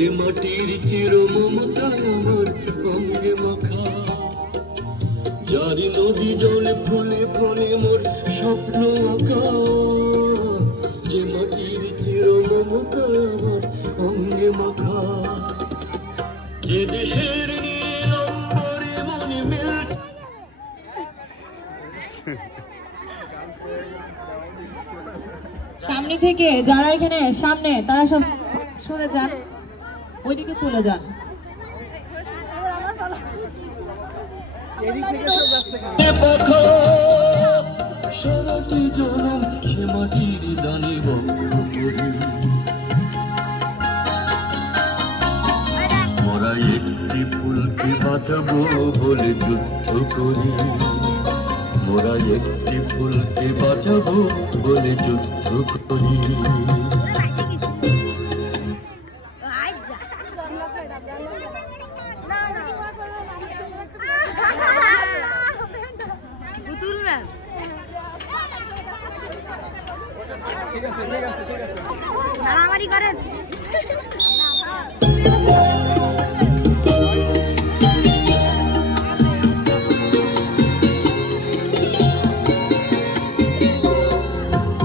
যে মাটির চির মমতা আমার অঙ্গে মাখা, যার নদী জলে ফুলে ফলে মোর স্বপ্ন আঁকা, যে মাটির চির মমতা আমার অঙ্গে মাখা, যে দেশের নীল অম্বরে মনে মিল। সামনে থেকে যারা এখানে সামনে তারা সব সরে যান, ওইদিকে চলে যান। সারাটি জনম সে মাটির দানে বক্ষ করি, মোরা একটি ফুলকে বাঁচাবো বলে যুদ্ধ করি, মোরা একটি ফুলকে বাঁচাবো বলে যুদ্ধ করি। মারামারি করেন।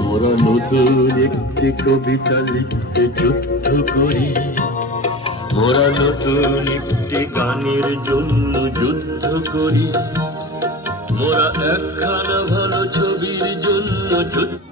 মোরা নতুন একটি কবিতা লিখতে যুদ্ধ করি, মোরা নতুন একটি গানের জন্য যুদ্ধ করি, মোরা একখানা ভালো ছবির জন্য যুদ্ধ